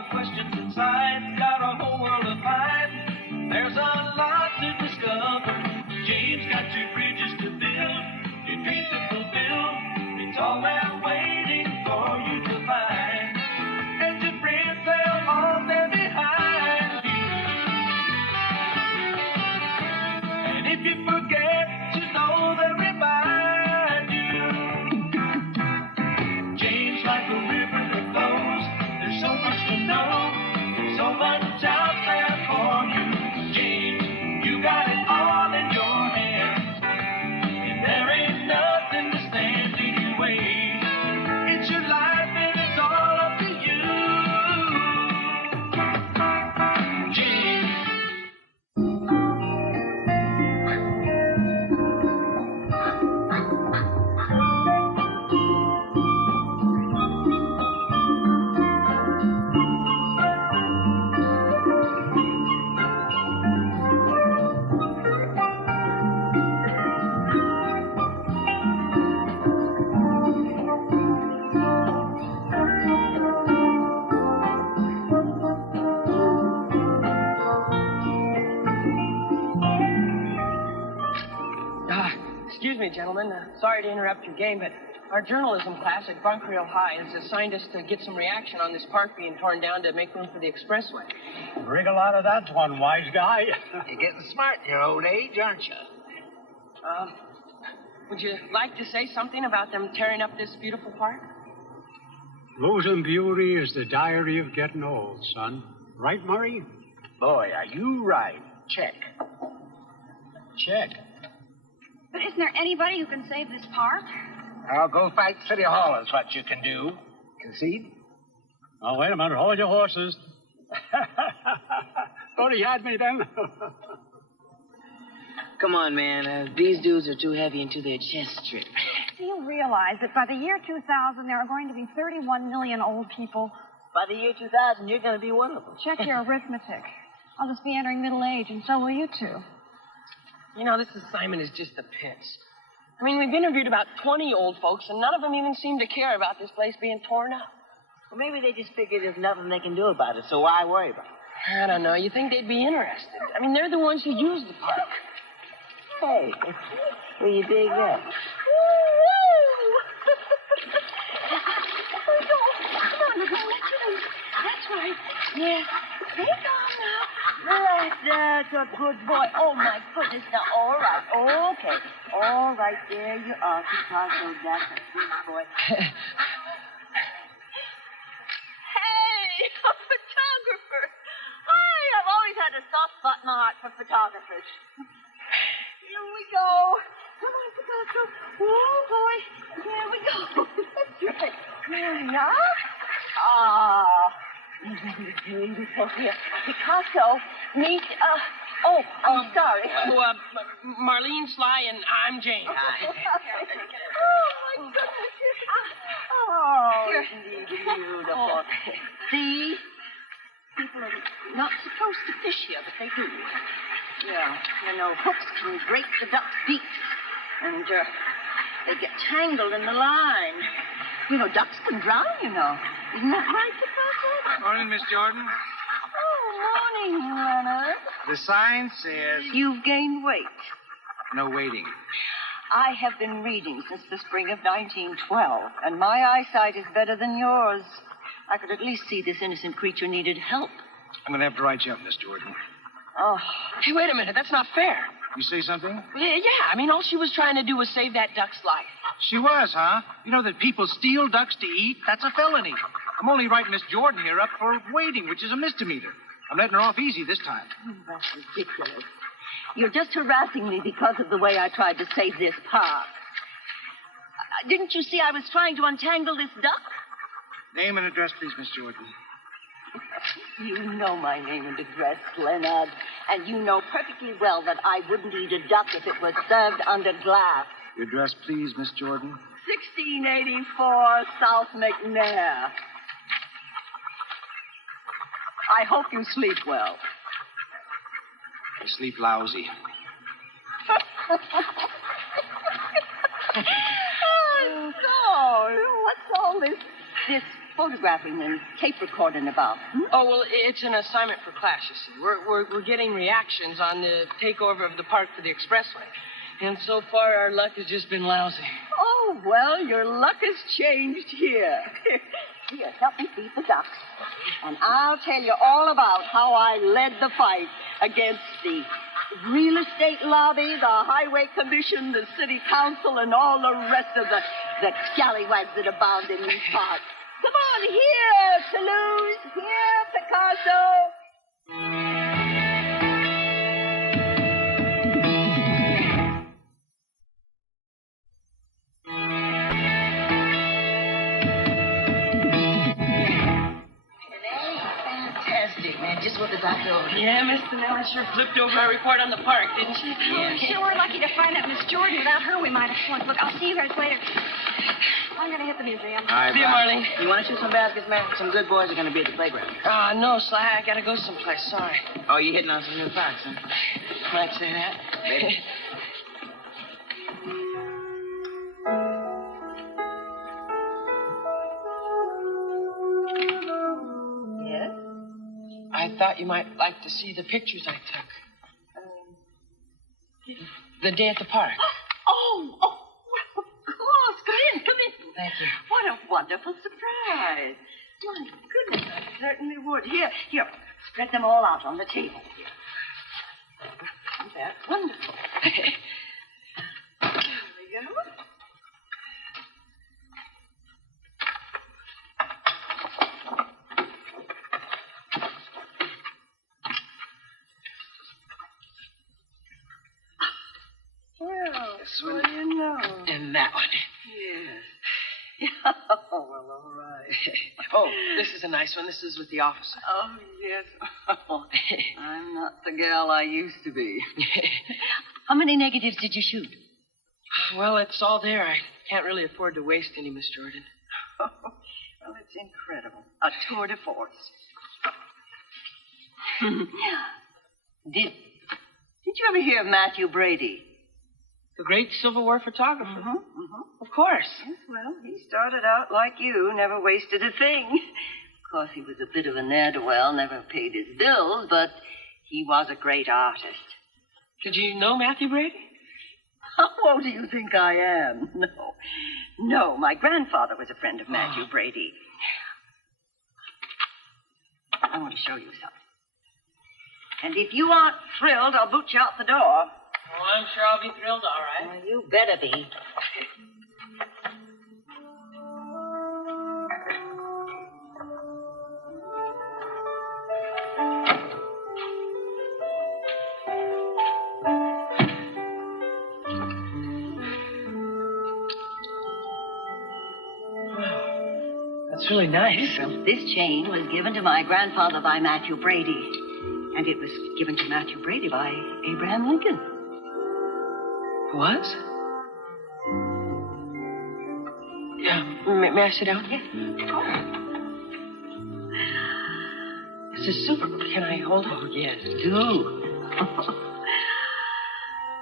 the questions inside. Got a whole world to find. There's a lot to discover. Jane's got two bridges to build, two dreams to fulfill. It's all there waiting for you to find. And your friends, they're all there behind you. And if you forget, just know they'll remind you. Jane's like a river that flows. There's so much to know, so much out there for you. James, you got it all in your hands, and there ain't nothing to stand in your way. It's your life and it's all up to you. James. Excuse me, gentlemen. Sorry to interrupt your game, but our journalism class at Bunker Hill High has assigned us to get some reaction on this park being torn down to make room for the expressway. Bring a lot of that one, wise guy. You're getting smart in your old age, aren't you? Would you like to say something about them tearing up this beautiful park? Losing beauty is the diary of getting old, son. Right, Murray? Boy, are you right. Check. Check. But isn't there anybody who can save this park? I'll go fight City Hall is what you can do. Concede? Oh, wait a minute. Hold your horses. Thought he had me then. Come on, man. These dudes are too heavy into their chest strip. Do you realize that by the year 2000, there are going to be 31 million old people? By the year 2000, you're going to be one of them. Check your arithmetic. I'll just be entering middle age, and so will you two. You know, this assignment is just the pits. I mean, we've interviewed about 20 old folks, and none of them even seem to care about this place being torn up. Well, maybe they just figured there's nothing they can do about it, so why worry about it? I don't know. You think they'd be interested? I mean, they're the ones who use the park. Hey, will you dig that? That's right. Yeah. Take on now. That's a good boy. Oh, my goodness. Now, all right. Okay. All right. There you are, Picasso. That's a good boy. Hey, a photographer. Hi, I've always had a soft spot in my heart for photographers. Here we go. Come on, Picasso. Oh, boy. Here we go. That's right. There we are. Ah. Beautiful here. Picasso, meet, sorry. Marlene Sly, and I'm Jane. Oh, my goodness. Oh, isn't he beautiful? See? People are not supposed to fish here, but they do. Yeah, you know, hooks can break the duck's beak, and they get tangled in the line. You know, ducks can drown, you know. Isn't that right, Picasso? Morning, Miss Jordan. Oh, morning, Leonard. The sign says You've gained weight. no waiting. I have been reading since the spring of 1912, and my eyesight is better than yours. I could at least see this innocent creature needed help. I'm going to have to write you up, Miss Jordan. Oh, Hey, wait a minute. That's not fair. You say something? Yeah, I mean, all she was trying to do was save that duck's life. She was, huh? You know that people steal ducks to eat? That's a felony. I'm only writing Miss Jordan here up for waiting, which is a misdemeanor. I'm letting her off easy this time. that's ridiculous. You're just harassing me because of the way I tried to save this park. Didn't you see I was trying to untangle this duck? Name and address, please, Miss Jordan. You know my name and address, Leonard. And you know perfectly well that I wouldn't eat a duck if it was served under glass. Your address, please, Miss Jordan. 1684 South McNair. I hope you sleep well. I sleep lousy. So, what's all this photographing and tape recording about? Oh, well, it's an assignment for class, you see. We're getting reactions on the takeover of the park for the expressway. And so far, our luck has just been lousy. Oh, well, your luck has changed here. Here, help me feed the ducks. And I'll tell you all about how I led the fight against the real estate lobby, the highway commission, the city council, and all the rest of the scallywags that abound in these parts. Come on, here, Toulouse. Here, Picasso. Just what the doctor ordered. Yeah, Miss Danella sure flipped over our report on the park, didn't she? Oh, sure, we're lucky to find that Miss Jordan. Without her, we might have flunked. Look, I'll see you guys later. I'm going to hit the museum. All right, See you, Bob. Marlene. You want to shoot some baskets, man? Some good boys are going to be at the playground. No, Sly, I gotta go someplace. Sorry. Oh, you hitting on some new parks, huh? Might say that. Maybe. Yes? I thought you might like to see the pictures I took. The day at the park. Oh, well, of course. Come in. Thank you. What a wonderful surprise. My goodness, I certainly would. Here, spread them all out on the table. Isn't that wonderful? There we go. Well, what do you know? And that one. Yes. Oh, well, all right. Oh, this is a nice one. This is with the officer. Oh, yes. Oh, I'm not the gal I used to be. How many negatives did you shoot? Well, it's all there. I can't really afford to waste any, Miss Jordan. Well, it's incredible. A tour de force. Did you ever hear of Matthew Brady? The great Civil War photographer. Mm-hmm. Of course. Yes, well, he started out like you, never wasted a thing. Of course, he was a bit of a ne'er-do-well, never paid his bills, but he was a great artist. Did you know Matthew Brady? How old do you think I am? No, my grandfather was a friend of Matthew Brady. I want to show you something. And if you aren't thrilled, I'll boot you out the door. Oh, I'm sure I'll be thrilled, all right. Well, you better be. That's really nice. Well, this chain was given to my grandfather by Matthew Brady. And it was given to Matthew Brady by Abraham Lincoln. Was? Yeah. May I sit down? Yes. This is super. Can I hold it? Oh, yes, do.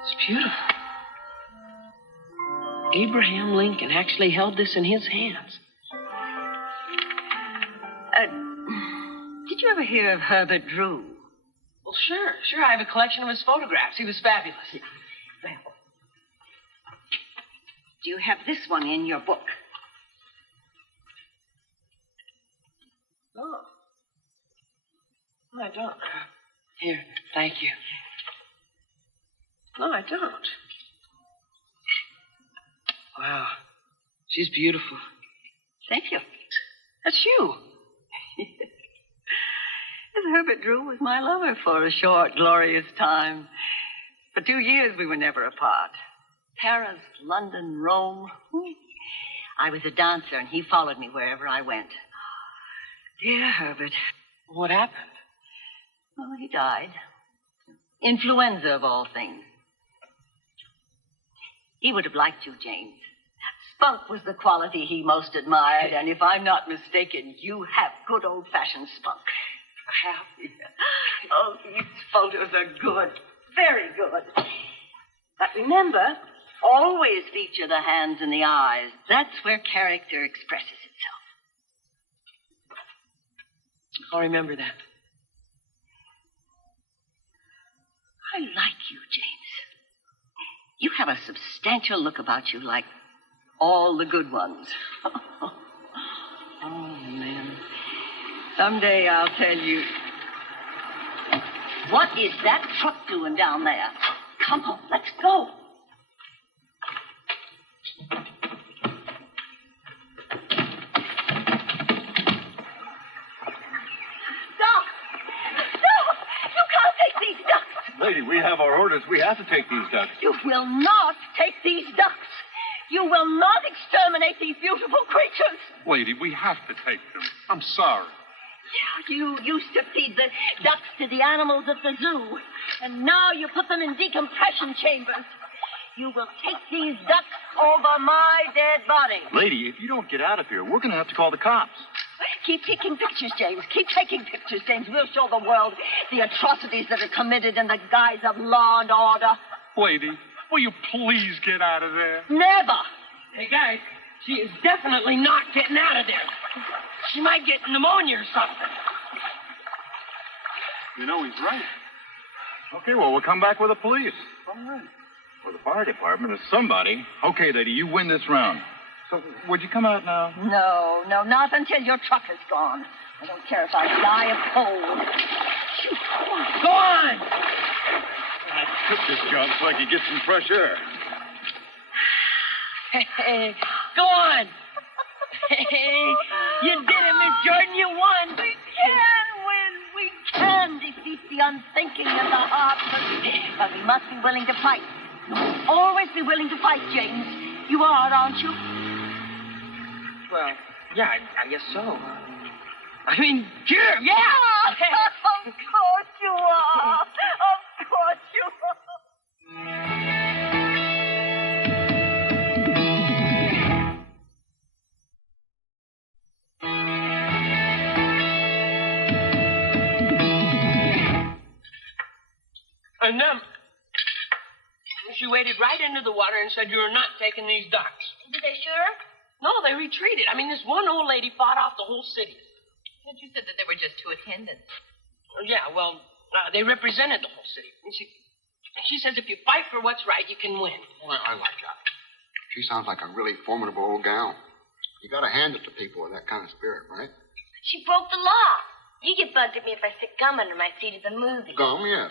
It's beautiful. Abraham Lincoln actually held this in his hands. Did you ever hear of Herbert Drew? Well, sure. I have a collection of his photographs. He was fabulous. Well, do you have this one in your book? No. No, I don't. Here, thank you. No, I don't. Wow. She's beautiful. Thank you. That's you. Herbert Drew was my lover for a short, glorious time. For 2 years, we were never apart. Paris, London, Rome. I was a dancer, and he followed me wherever I went. Dear Herbert. What happened? Well, he died. Influenza, of all things. He would have liked you, James. Spunk was the quality he most admired, and if I'm not mistaken, you have good old-fashioned spunk. I have. Yeah. Oh, these photos are good. Very good. But remember, always feature the hands and the eyes. That's where character expresses itself. I'll remember that. I like you, James. You have a substantial look about you, like all the good ones. Oh, man. Someday I'll tell you. What is that truck doing down there? Come on, let's go. Lady, we have our orders. We have to take these ducks. You will not take these ducks. You will not exterminate these beautiful creatures. Lady, we have to take them. I'm sorry. Yeah, you used to feed the ducks to the animals at the zoo, and now you put them in decompression chambers. You will take these ducks over my dead body. Lady, if you don't get out of here, we're going to have to call the cops. Keep taking pictures, James. Keep taking pictures, James. We'll show the world the atrocities that are committed in the guise of law and order. Lady, will you please get out of there? Never. Hey, guys, she is definitely not getting out of there. She might get pneumonia or something. You know, he's right. Okay, well, we'll come back with the police. All right. Or the fire department or somebody. Okay, lady, you win this round. So, would you come out now? No, not until your truck is gone. I don't care if I die of cold. Shoot, come on. Go on! I took this job so I could get some fresh air. Hey, go on! Hey, you did it, Miss Jordan. You won. We can win. We can defeat the unthinking and the heartless. But we must be willing to fight. Always be willing to fight, James. You are, aren't you? Well, yeah, I guess so. I mean, sure, yeah! Of course you are. Of course you are. And then she waded right into the water and said, "You're not taking these ducks." Did they shoot her? No, they retreated. I mean, this one old lady fought off the whole city. But you said that there were just 2 attendants. Yeah, well, they represented the whole city. And she says if you fight for what's right, you can win. Well, I like her. She sounds like a really formidable old gal. You got to hand it to people with that kind of spirit, right? She broke the law. You get bugged at me if I stick gum under my seat at the movie. Gum, yes.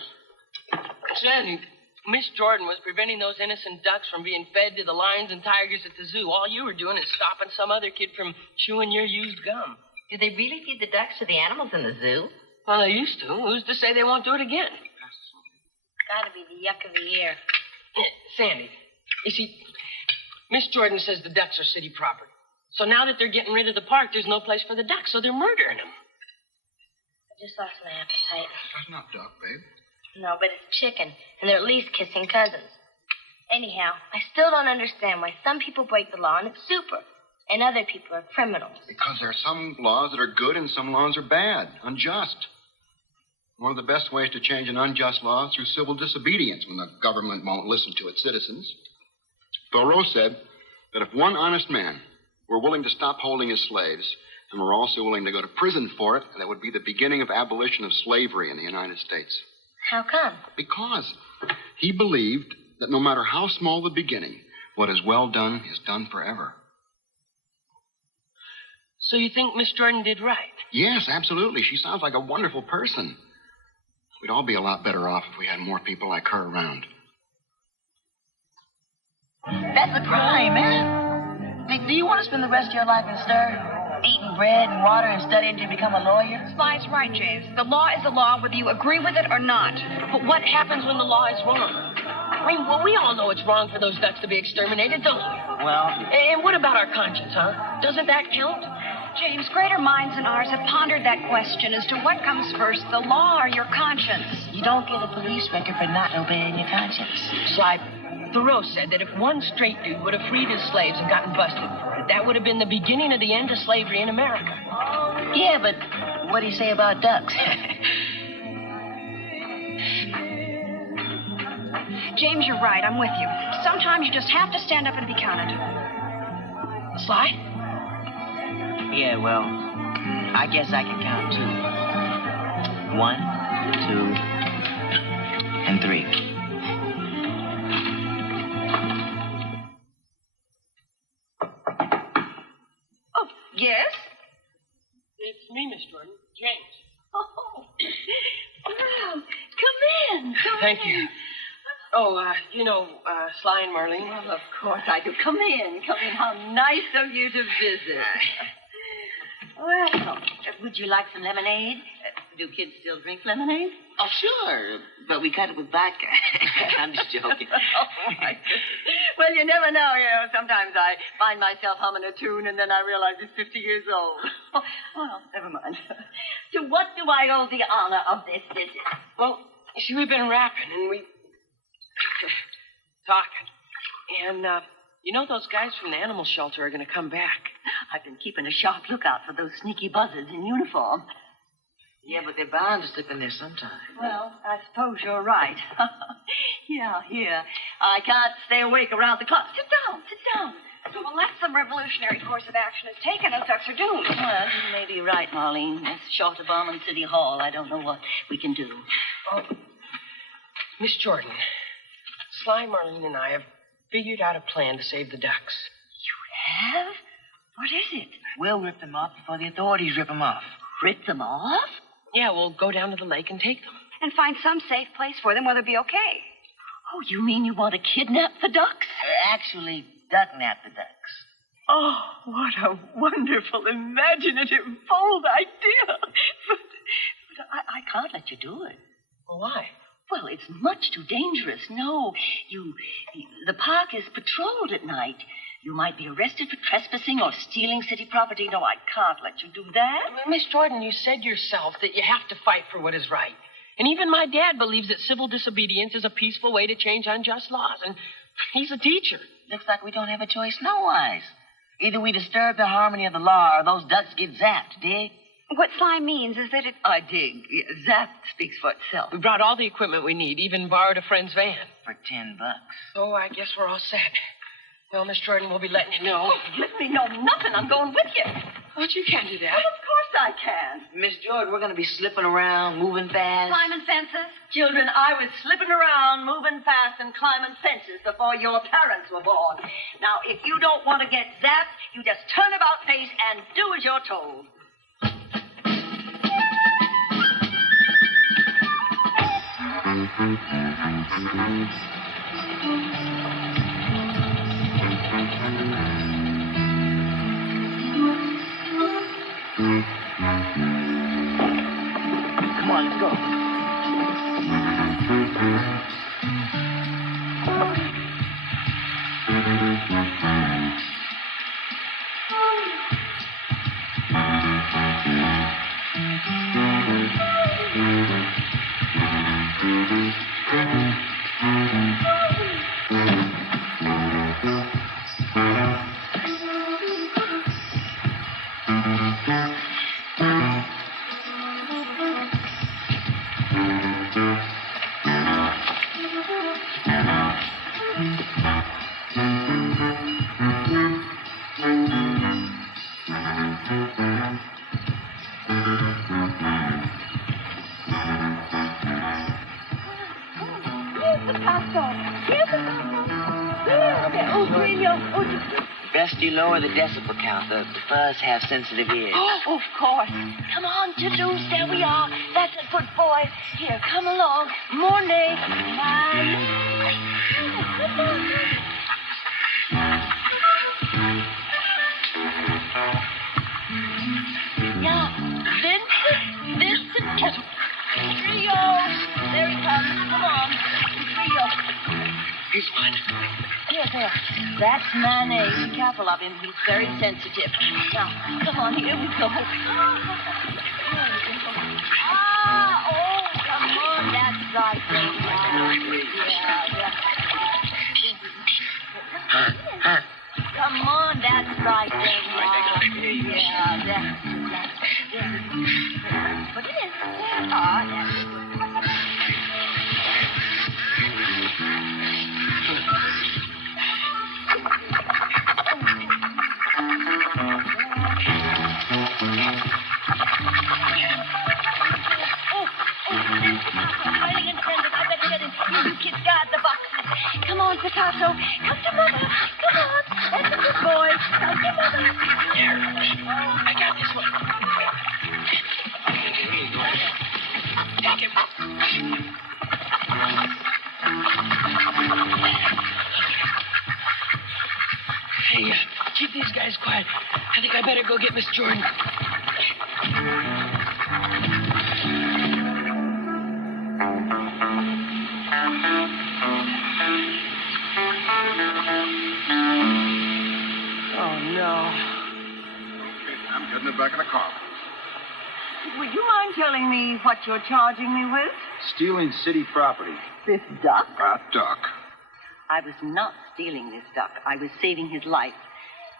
Sandy, Miss Jordan was preventing those innocent ducks from being fed to the lions and tigers at the zoo. All you were doing is stopping some other kid from chewing your used gum. Do they really feed the ducks to the animals in the zoo? Well, they used to. Who's to say they won't do it again? Gotta be the yuck of the year. Sandy, you see, Miss Jordan says the ducks are city property. So now that they're getting rid of the park, there's no place for the ducks, so they're murdering them. I just lost my appetite. That's not duck, babe. No, but it's chicken, and they're at least kissing cousins. Anyhow, I still don't understand why some people break the law and it's super, and other people are criminals. Because there are some laws that are good and some laws are bad, unjust. One of the best ways to change an unjust law is through civil disobedience when the government won't listen to its citizens. Thoreau said that if one honest man were willing to stop holding his slaves and were also willing to go to prison for it, that would be the beginning of abolition of slavery in the United States. How come? Because he believed that no matter how small the beginning, what is well done is done forever. So you think Miss Jordan did right? Yes, absolutely. She sounds like a wonderful person. We'd all be a lot better off if we had more people like her around. That's a crime, man. Do you want to spend the rest of your life in stir, eating bread and water and studying to become a lawyer? Sly's right, James. The law is the law, whether you agree with it or not. But what happens when the law is wrong? I mean, well, we all know it's wrong for those ducks to be exterminated, don't we? Well... And what about our conscience, huh? Doesn't that count? James, greater minds than ours have pondered that question as to what comes first, the law or your conscience. You don't get a police record for not obeying your conscience. Sly, Thoreau said that if one straight dude would have freed his slaves and gotten busted for it, that would have been the beginning of the end of slavery in America. Yeah, but what do you say about ducks? James, you're right. I'm with you. Sometimes you just have to stand up and be counted. Sly? Yeah, well, I guess I can count, too. 1, 2, and 3. Oh, yes? It's me, Miss Jordan. James. Oh, well, come in. Thank you. Oh, Sly and Marlene. Well, of course I do. Come in. Come in. How nice of you to visit. Well, would you like some lemonade? Do kids still drink lemonade? Oh, sure. But we cut it with vodka. I'm just joking. Oh, my goodness. Well, you never know, Sometimes I find myself humming a tune and then I realize it's 50 years old. Well, never mind. To what do I owe the honor of this visit? Well, you see, we've been rapping and we... talking. And, those guys from the animal shelter are going to come back. I've been keeping a sharp lookout for those sneaky buzzards in uniform. Yeah, but they're bound to slip in there sometime. Well, I suppose you're right. Yeah. I can't stay awake around the clock. Sit down. Unless some revolutionary course of action is taken, those ducks are doomed. Well, you may be right, Marlene. It's short of bomb in City Hall. I don't know what we can do. Oh, Miss Jordan, Sly, Marlene, and I have figured out a plan to save the ducks. You have? What is it? We'll rip them off before the authorities rip them off. Rip them off? Yeah, we'll go down to the lake and take them. And find some safe place for them where they'll be okay. Oh, you mean you want to kidnap the ducks? Actually, duck-nap the ducks. Oh, what a wonderful, imaginative, bold idea. But I can't let you do it. Well, why? Well, it's much too dangerous. No, the park is patrolled at night. You might be arrested for trespassing or stealing city property. No, I can't let you do that. Miss Jordan, you said yourself that you have to fight for what is right. And even my dad believes that civil disobedience is a peaceful way to change unjust laws. And he's a teacher. Looks like we don't have a choice no-wise. Either we disturb the harmony of the law or those ducks get zapped, dig? What Sly means is that it... I dig. Zap speaks for itself. We brought all the equipment we need, even borrowed a friend's van. For $10. So I guess we're all set. Well, Miss Jordan, we'll be letting you know. Let me know nothing. I'm going with you. But you can't do that. Well, of course I can. Miss Jordan, we're going to be slipping around, moving fast. Climbing fences? Children, I was slipping around, moving fast, and climbing fences before your parents were born. Now, if you don't want to get zapped, you just turn about face and do as you're told. Come on, let's go. Best you lower the decibel count. The fuzz have sensitive ears. Oh, of course. Come on, Toulouse. There we are. That's a good boy. Here, come along. Morning. Yeah, Vincent. Trio. There he comes. Come on. Trio. Here's one. Here. That's mayonnaise. Be careful of him. He's very sensitive. Now, come on. Here we go. Come on. That's right. Yeah. Come on. That's right. Yeah. Put it in. That's good. so. Come to Mother. Come on. That's a good boy. Come to Mother. Here. I got this one. Take him. Hey, keep these guys quiet. I think I better go get Miss Jordan. Oh, no. Okay, I'm getting it back in the car. Would you mind telling me what you're charging me with? Stealing city property. This duck? That duck. I was not stealing this duck. I was saving his life.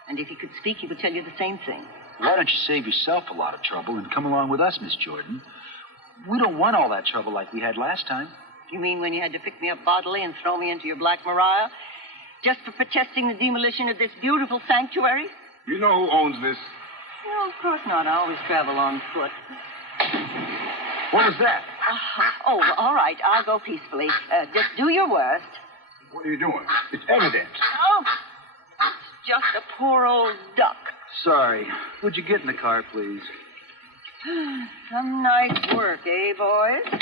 And if he could speak, he would tell you the same thing. Why don't you save yourself a lot of trouble and come along with us, Miss Jordan? We don't want all that trouble like we had last time. You mean when you had to pick me up bodily and throw me into your Black Maria? Just for protesting the demolition of this beautiful sanctuary? You know who owns this? No, of course not. I always travel on foot. What was that? Oh, all right. I'll go peacefully. Just do your worst. What are you doing? It's evidence. Oh, it's just a poor old duck. Sorry. Would you get in the car, please? Some nice work, eh, boys?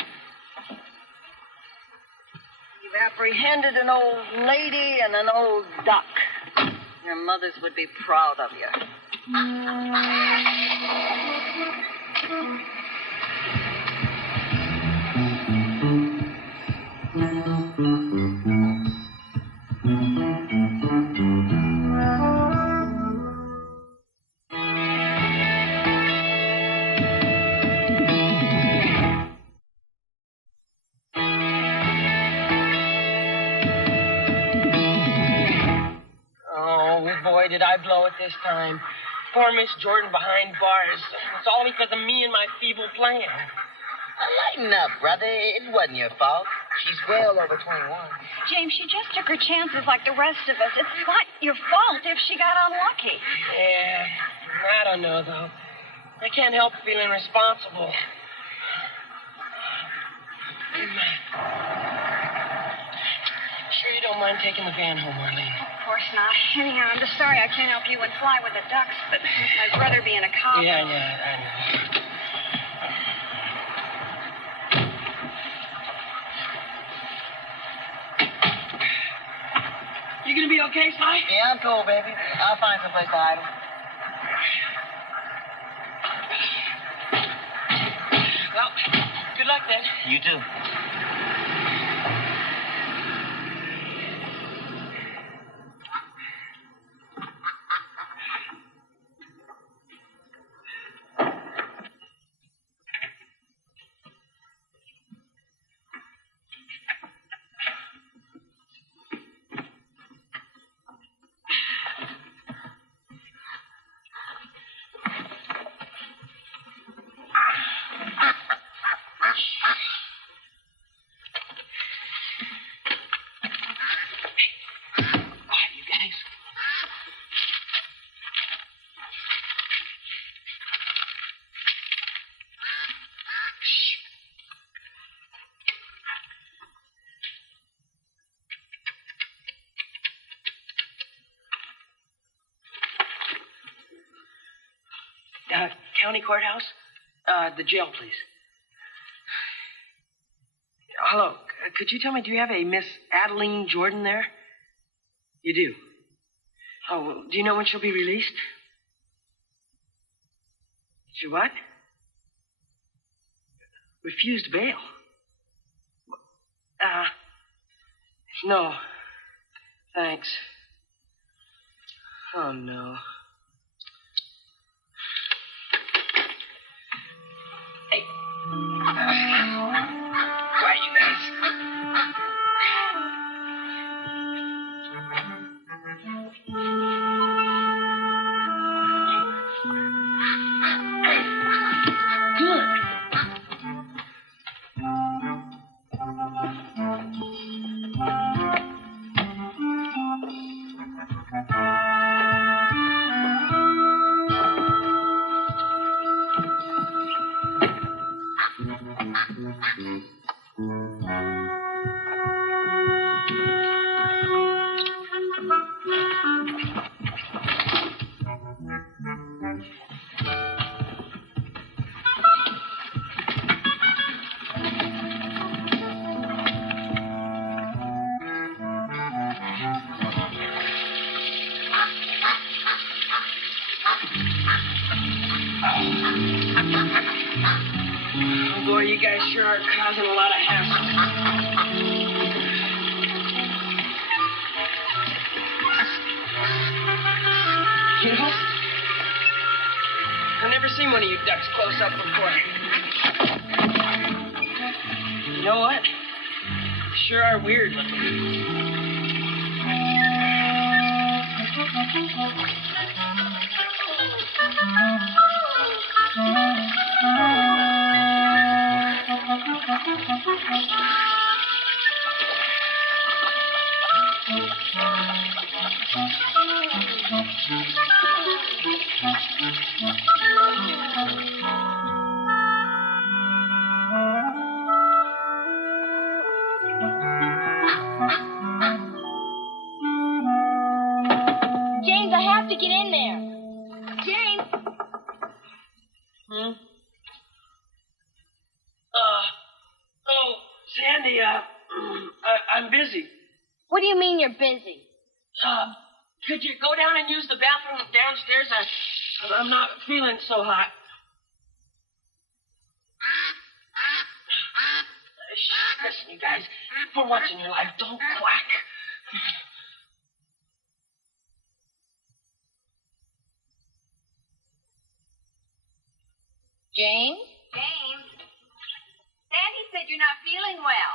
You've apprehended an old lady and an old duck. Your mothers would be proud of you. Boy, did I blow it this time. Poor Miss Jordan behind bars. It's all because of me and my feeble plan. Lighten up, brother. It wasn't your fault. She's well over 21. James, she just took her chances like the rest of us. It's not your fault if she got unlucky. Yeah, I don't know, though. I can't help feeling responsible. Sure you don't mind taking the van home, Marlene? Of course not. Anyhow, I'm just sorry I can't help you and fly with the ducks, but I'd rather be in a cop. Yeah, I know. You gonna be okay, Sly? Yeah, I'm cool, baby. I'll find someplace to hide him. Well, good luck then. You too. County courthouse? The jail, please. Hello. Could you tell me, do you have a Miss Adeline Jordan there? You do? Oh, well, do you know when she'll be released? She what? Refused bail? No. Thanks. Oh, no. Hey. Quiet, you guys. Oh, boy, you guys sure are causing a lot of hassle. You know, I've never seen one of you ducks close up before. You know what? You sure are weird looking. James, I have to get in there. James. Oh, Sandy, I'm busy. What do you mean you're busy? Could you go down and use the bathroom downstairs? I'm not feeling so hot. Listen, you guys, for once in your life, don't quack. James? James? Sandy said you're not feeling well.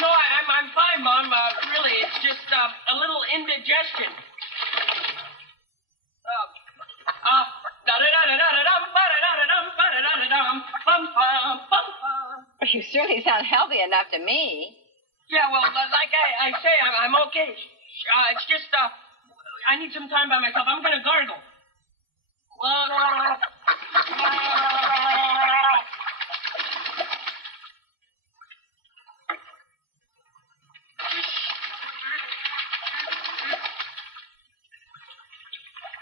No, I'm fine, Mom. Really, it's just a little indigestion. You certainly sound healthy enough to me. Yeah, well, like I say, I'm okay. It's just, I need some time by myself. I'm gonna gargle.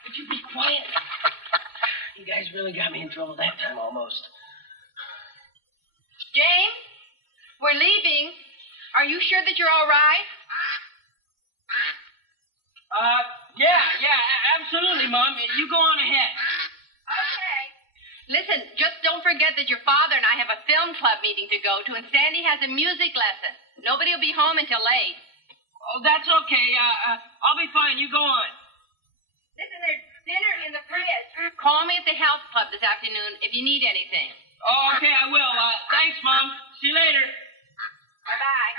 Would you be quiet? You guys really got me in trouble that time, almost. James, we're leaving. Are you sure that you're all right? Yeah, absolutely, Mom. You go on ahead. Okay. Listen, just don't forget that your father and I have a film club meeting to go to, and Sandy has a music lesson. Nobody will be home until late. Oh, that's okay. I'll be fine. You go on. Listen, there's dinner in the fridge. Call me at the health club this afternoon if you need anything. Oh, okay, I will. Thanks, Mom. See you later. Bye-bye.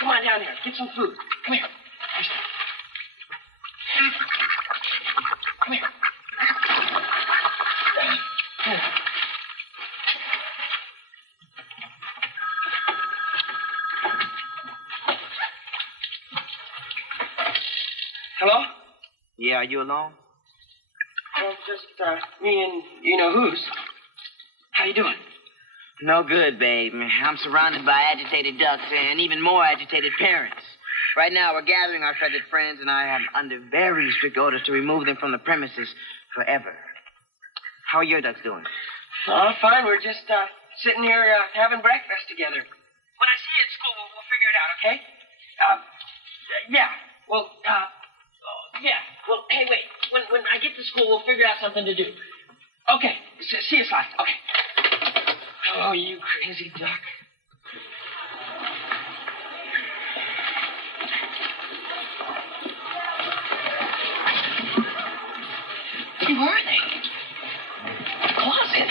Come on down here. Get some food. Come here. Come here. Hello? Yeah, are you alone? Well, just me and you-know-who's. How you doing? No good, babe. I'm surrounded by agitated ducks and even more agitated parents. Right now, we're gathering our feathered friends, and I am under very strict orders to remove them from the premises forever. How are your ducks doing? Oh, fine. We're just sitting here having breakfast together. When I see you at school, we'll figure it out, okay? Yeah. Well, yeah. Well, hey, wait. When I get to school, we'll figure out something to do. Okay. See you, Sly. Okay. Oh, you crazy duck. Who are they? Closet.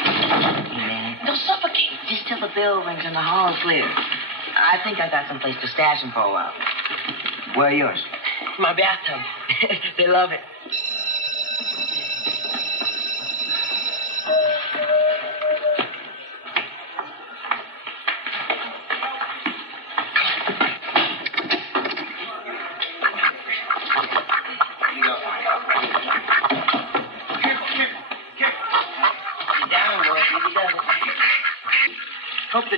Man, They'll suffocate. just till the bell rings and the hall's clear. I think I got someplace to stash them for a while. Where are yours? My bathtub. They love it.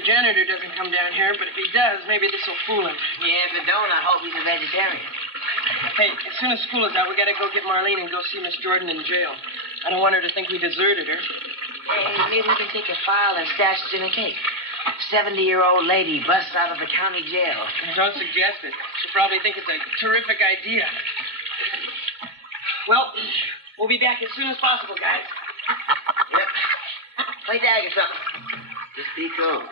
the janitor doesn't come down here, but if he does, maybe this will fool him. Yeah, if it don't, I hope he's a vegetarian. Hey, as soon as school is out, we gotta go get Marlene and go see Miss Jordan in jail. I don't want her to think we deserted her. Hey, maybe we can take a file and stash it in a cake. 70-year-old lady busts out of the county jail. Don't suggest it. She'll probably think it's a terrific idea. Well, we'll be back as soon as possible, guys. Yep. Play tag or something. Just be cool.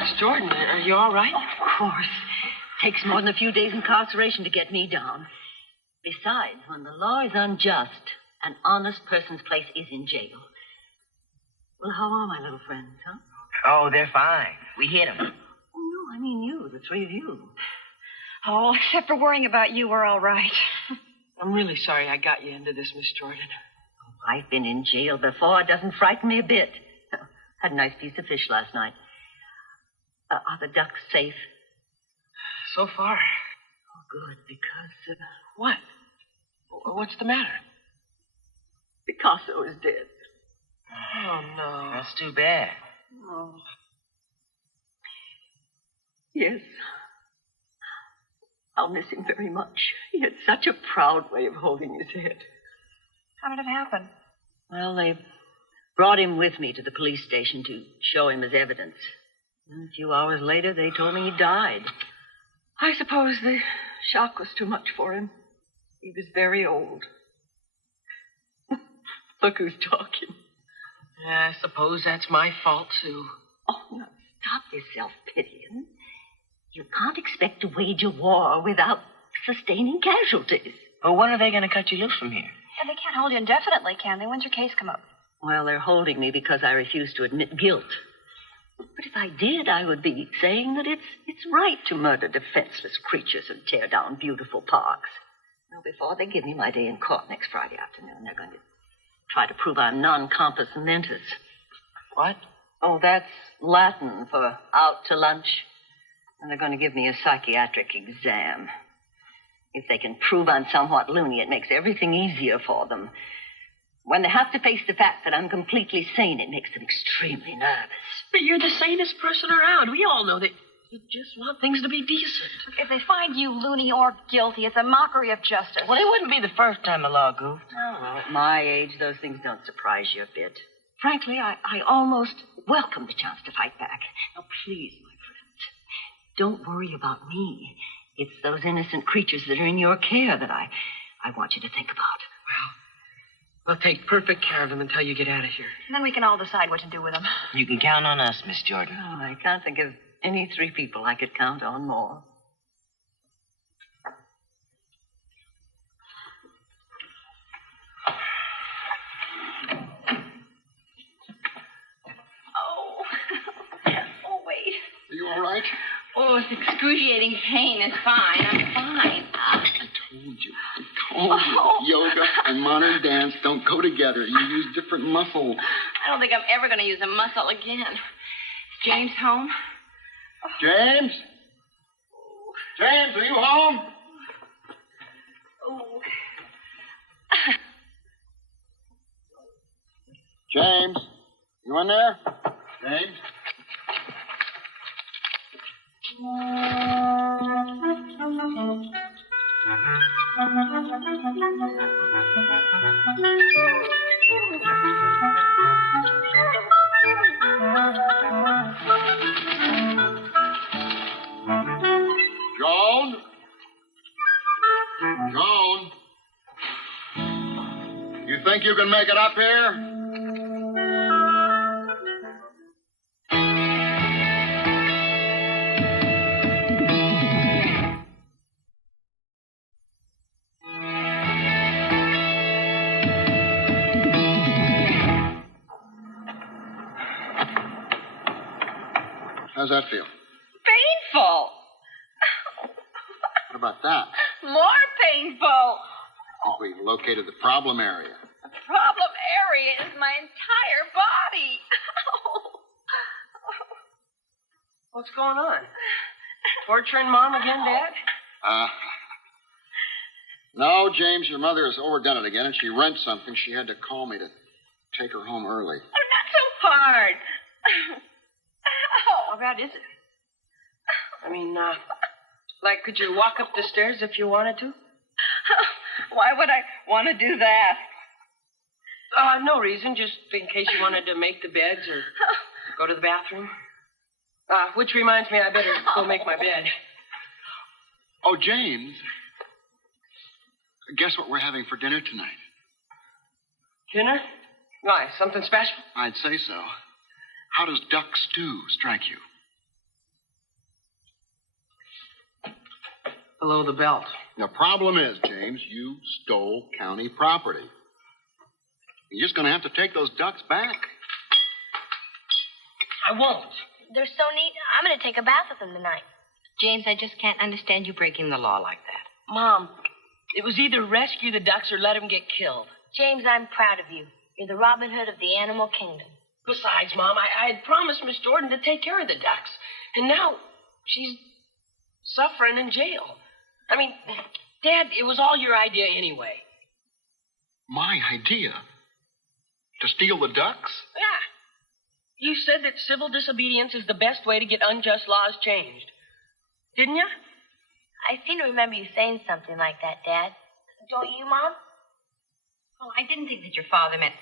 Miss Jordan, are you all right? Of course. Takes more than a few days incarceration to get me down. Besides, when the law is unjust, an honest person's place is in jail. Well, how are my little friends, huh? Oh, they're fine. We hit them. Oh, no, I mean you, the three of you. Oh, except for worrying about you, we're all right. I'm really sorry I got you into this, Miss Jordan. I've been in jail before. It doesn't frighten me a bit. Had a nice piece of fish last night. Are the ducks safe? So far. Oh, good, because... What? What's the matter? Picasso is dead. Oh, no. That's too bad. Oh. Yes. I'll miss him very much. He had such a proud way of holding his head. How did it happen? Well, they brought him with me to the police station to show him as evidence. And a few hours later, they told me he died. I suppose the shock was too much for him. He was very old. Look who's talking. Yeah, I suppose that's my fault, too. Oh, now stop this self-pitying. You can't expect to wage a war without sustaining casualties. Well, when are they going to cut you loose from here? And they can't hold you indefinitely, can they? When's your case come up? Well, they're holding me because I refuse to admit guilt. But if I did, I would be saying that it's right to murder defenseless creatures and tear down beautiful parks. Now, before they give me my day in court next Friday afternoon, they're going to try to prove I'm non compos mentis. What? Oh, that's Latin for out to lunch. And they're going to give me a psychiatric exam. If they can prove I'm somewhat loony, it makes everything easier for them. When they have to face the fact that I'm completely sane, it makes them extremely nervous. But you're the sanest person around. We all know that you just want things to be decent. If they find you loony or guilty, it's a mockery of justice. Well, it wouldn't be the first time the law goofed. Oh, well, at my age, those things don't surprise you a bit. Frankly, I almost welcome the chance to fight back. Now, please, my friends, don't worry about me. It's those innocent creatures that are in your care that I want you to think about. Well, I'll take perfect care of them until you get out of here. And then we can all decide what to do with them. You can count on us, Miss Jordan. Oh, I can't think of any three people I could count on more. Oh, wait. Are you all right? Oh, it's excruciating pain. It's fine. I'm fine. I told you. Yoga and modern dance don't go together. You use different muscles. I don't think I'm ever going to use a muscle again. Is James home? James? James, are you home? Oh. James? You in there? James? Joan? Joan? You think you can make it up here? How's that feel? Painful. What about that? More painful. I think we've located the problem area. The problem area is my entire body. What's going on? Torturing Mom again, Dad? No, James, your mother has overdone it again, and she rent something. She had to call me to take her home early. Oh, not so hard. How bad is it? I mean, like, could you walk up the stairs if you wanted to? Why would I want to do that? No reason, just in case you wanted to make the beds or go to the bathroom. Which reminds me, I better go make my bed. Oh, James, guess what we're having for dinner tonight? Dinner? Why, something special? I'd say so. How does duck stew strike you? Below the belt. The problem is, James, you stole county property. You're just going to have to take those ducks back. I won't. They're so neat. I'm going to take a bath with them tonight. James, I just can't understand you breaking the law like that. Mom, it was either rescue the ducks or let them get killed. James, I'm proud of you. You're the Robin Hood of the animal kingdom. Besides, Mom, I had promised Miss Jordan to take care of the ducks. And now she's suffering in jail. I mean, Dad, it was all your idea anyway. My idea? To steal the ducks? Yeah. You said that civil disobedience is the best way to get unjust laws changed. Didn't you? I seem to remember you saying something like that, Dad. Don't you, Mom? Well, I didn't think that your father meant...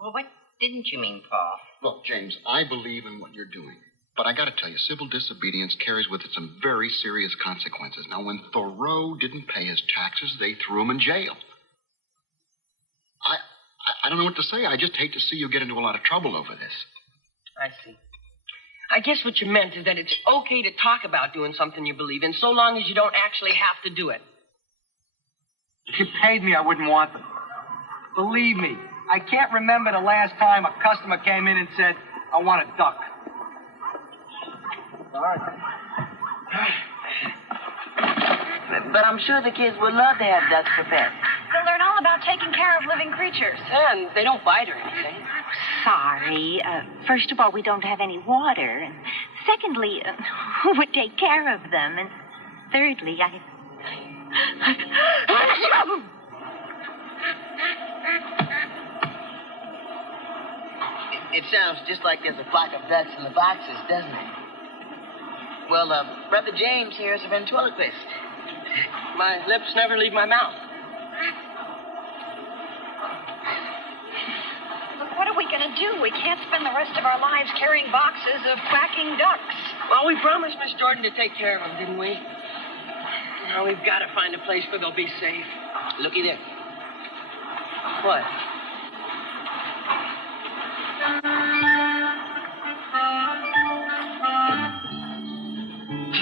Well, what didn't you mean, Paul? Look, James, I believe in what you're doing. But I got to tell you, civil disobedience carries with it some very serious consequences. Now, when Thoreau didn't pay his taxes, they threw him in jail. I don't know what to say. I just hate to see you get into a lot of trouble over this. I see. I guess what you meant is that it's okay to talk about doing something you believe in so long as you don't actually have to do it. If you paid me, I wouldn't want them. Believe me, I can't remember the last time a customer came in and said, I want a duck. All right. But I'm sure the kids would love to have ducks for pets. They'll learn all about taking care of living creatures. And they don't bite or anything. Sorry. First of all, we don't have any water. And secondly, who would take care of them? And thirdly, It sounds just like there's a flock of ducks in the boxes, doesn't it? Well, Brother James here is a ventriloquist. My lips never leave my mouth. Look, what are we going to do? We can't spend the rest of our lives carrying boxes of quacking ducks. Well, we promised Miss Jordan to take care of them, didn't we? Now we've got to find a place where they'll be safe. Looky there. What?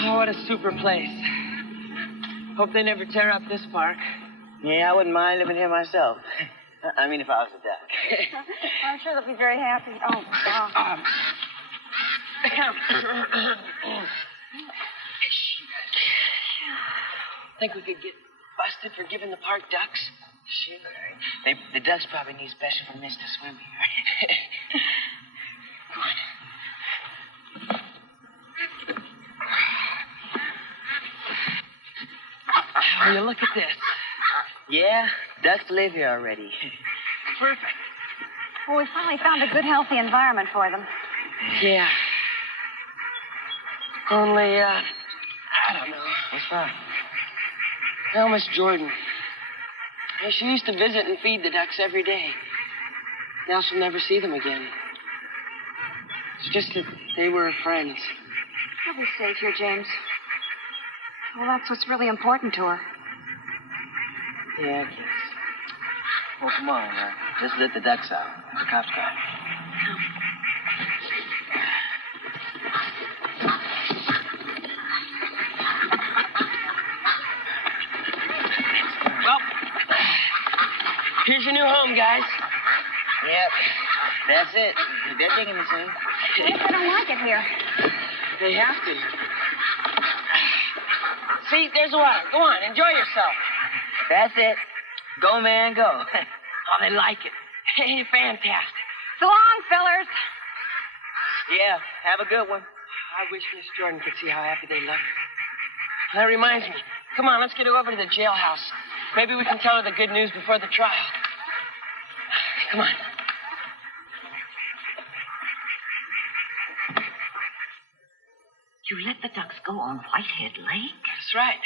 Oh, what a super place. Hope they never tear up this park. Yeah, I wouldn't mind living here myself. I mean, if I was a duck. I'm sure they'll be very happy. Oh, wow. Think we could get busted for giving the park ducks? Sure. The ducks probably need special permission to swim here. Will you look at this? Yeah, ducks live here already. Perfect. Well, we finally found a good, healthy environment for them. Yeah. Only, I don't know. What's wrong? Well, Miss Jordan, she used to visit and feed the ducks every day. Now she'll never see them again. It's just that they were her friends. She'll be safe here, James. Well, that's what's really important to her. Yeah, I guess. Well, come on. Just let the ducks out. The cops got it. Well, here's your new home, guys. Yep. That's it. They're digging it soon. What if they don't like it here? They have to. See, there's the water. Go on, enjoy yourself. That's it. Go, man, go. Oh, they like it. Hey, fantastic. So long, fellers. Yeah, have a good one. I wish Miss Jordan could see how happy they look. That reminds me. Come on, let's get her over to the jailhouse. Maybe we can tell her the good news before the trial. Come on. You let the ducks go on Whitehead Lake? That's right.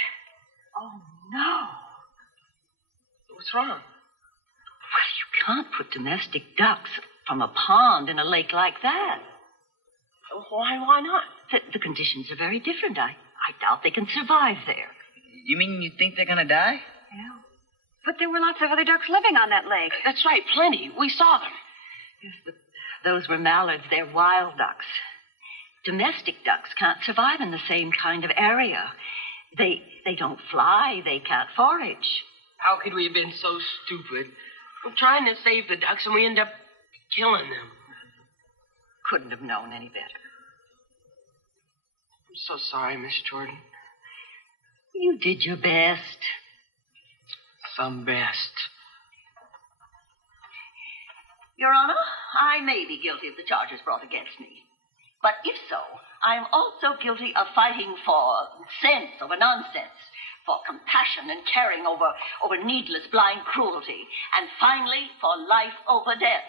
Oh, no. What's wrong? Well, you can't put domestic ducks from a pond in a lake like that. Why not? The conditions are very different. I doubt they can survive there. You mean you think they're gonna die? Yeah. But there were lots of other ducks living on that lake. That's right, plenty. We saw them. Yes, but those were mallards. They're wild ducks. Domestic ducks can't survive in the same kind of area. They don't fly. They can't forage. How could we have been so stupid? We're trying to save the ducks, and we end up killing them. Couldn't have known any better. I'm so sorry, Miss Jordan. You did your best. Some best. Your Honor, I may be guilty of the charges brought against me. But if so, I am also guilty of fighting for sense over nonsense, for compassion and caring over needless blind cruelty, and finally for life over death.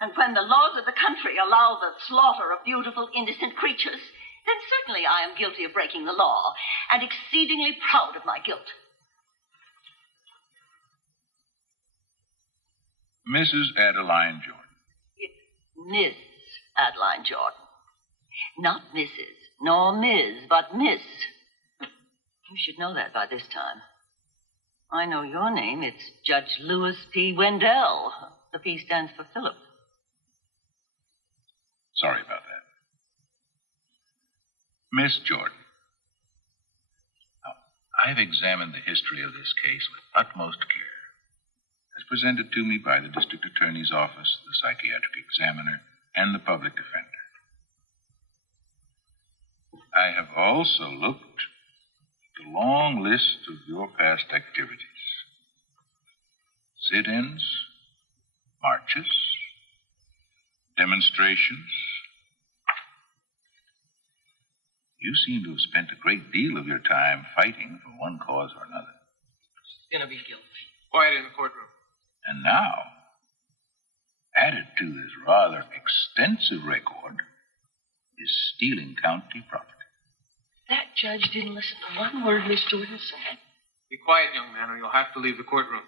And when the laws of the country allow the slaughter of beautiful, innocent creatures, then certainly I am guilty of breaking the law, and exceedingly proud of my guilt. Mrs. Adeline Jordan. It's Miss Adeline Jordan. Not Mrs., nor Ms., but Miss. You should know that by this time. I know your name. It's Judge Lewis P. Wendell. The P stands for Philip. Sorry about that. Miss Jordan. Now, I've examined the history of this case with utmost care, as presented to me by the district attorney's office, the psychiatric examiner, and the public defender. I have also looked at the long list of your past activities. Sit-ins, marches, demonstrations. You seem to have spent a great deal of your time fighting for one cause or another. She's gonna be guilty. Quiet in the courtroom. And now, added to this rather extensive record, is stealing county property. That judge didn't listen to one word Miss Jordan said. Be quiet, young man, or you'll have to leave the courtroom.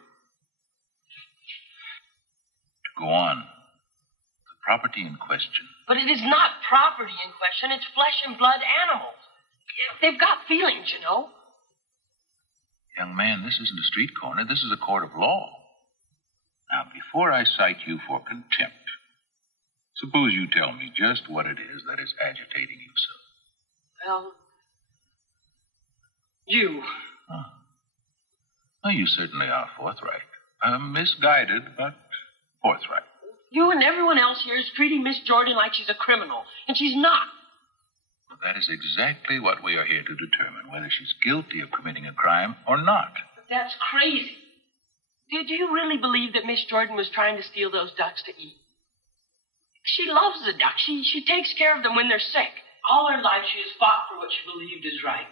To go on, the property in question. But it is not property in question. It's flesh and blood animals. They've got feelings, you know. Young man, this isn't a street corner. This is a court of law. Now, before I cite you for contempt, suppose you tell me just what it is that is agitating you so. Well, you. Huh. Well, you certainly are forthright. Misguided, but forthright. You and everyone else here is treating Miss Jordan like she's a criminal, and she's not. Well, that is exactly what we are here to determine, whether she's guilty of committing a crime or not. But that's crazy. Did you really believe that Miss Jordan was trying to steal those ducks to eat? She loves the ducks. She takes care of them when they're sick. All her life she has fought for what she believed is right.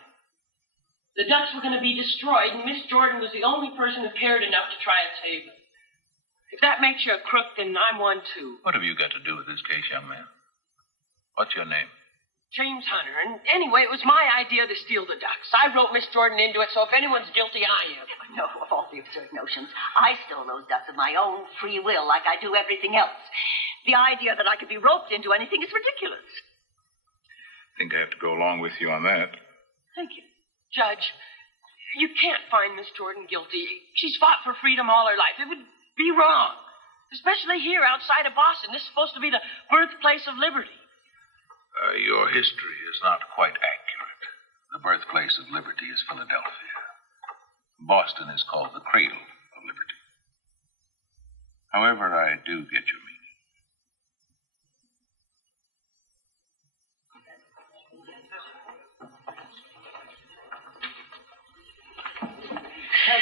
The ducks were going to be destroyed, and Miss Jordan was the only person who cared enough to try and save them. If that makes you a crook, then I'm one too. What have you got to do with this case, young man? What's your name? James Hunter. And anyway, it was my idea to steal the ducks. I wrote Miss Jordan into it, so if anyone's guilty, I am. No, of all the absurd notions. I stole those ducks of my own free will like I do everything else. The idea that I could be roped into anything is ridiculous. I think I have to go along with you on that. Thank you. Judge, you can't find Miss Jordan guilty. She's fought for freedom all her life. It would be wrong. Especially here outside of Boston. This is supposed to be the birthplace of liberty. Your history is not quite accurate. The birthplace of liberty is Philadelphia. Boston is called the cradle of liberty. However, I do get your meaning.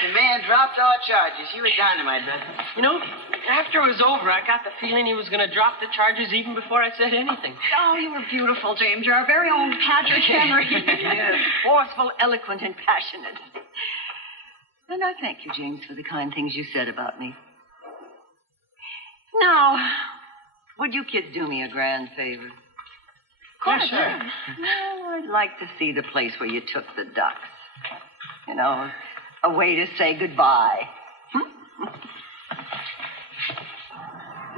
The man dropped all charges. You were dynamite, brother. You know, After it was over, I got the feeling he was going to drop the charges even before I said anything. Oh, you were beautiful, James. You're our very own Patrick Henry. Yes, forceful, eloquent, and passionate. And I thank you, James, for the kind things you said about me. Now, would you kids do me a grand favor? Of course, sure. Well, I'd like to see the place where you took the ducks. You know, a way to say goodbye.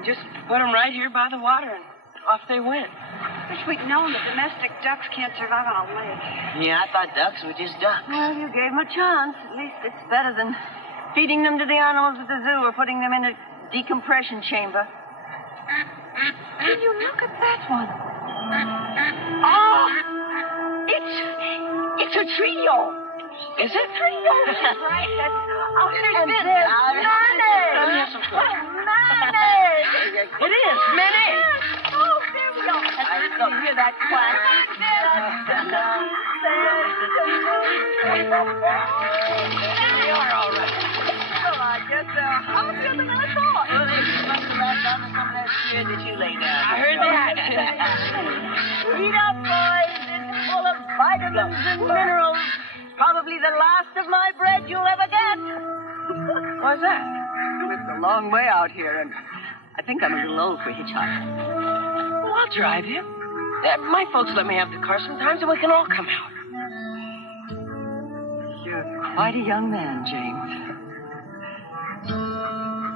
Just put them right here by the water, and off they went. Wish we'd known that domestic ducks can't survive on a lake. Yeah, I thought ducks were just ducks. Well, you gave them a chance. At least it's better than feeding them to the animals at the zoo or putting them in a decompression chamber. Will you look at that one? Oh, it's a trio. Is it? Trio. That's right. That's, oh, there's And Vince. then- Mayonnaise. Let me have some food. Mayonnaise. It is. Mayonnaise. Oh, there we go. You hear that quack? They are all right. Well, I guess they're healthier than I thought. Well, they must have left on some of that shit that you laid down. I heard that. Eat up, boys. It's full of vitamins and minerals. Probably the last of my bread you'll ever get. What's that? It's a long way out here, and I think I'm a little old for hitchhiking. Well, I'll drive you. My folks let me have the car sometimes, and we can all come out. You're quite a young man, James.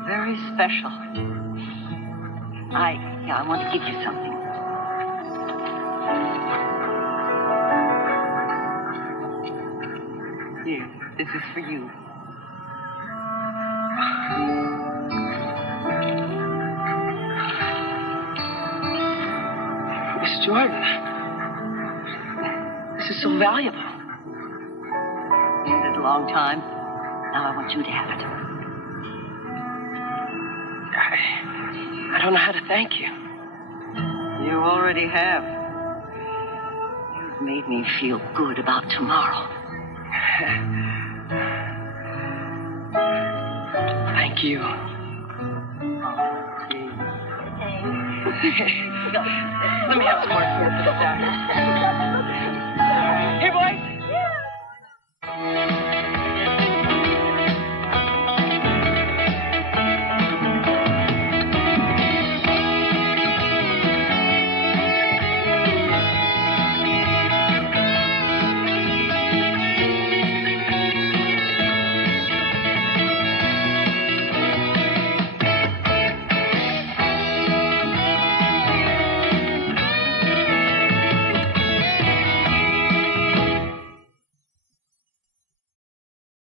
Very special. I want to give you something. Here, this is for you. Miss Jordan, this is so valuable. You did a long time. Now I want you to have it. I don't know how to thank you. You already have. You've made me feel good about tomorrow. Thank you. Let me have some more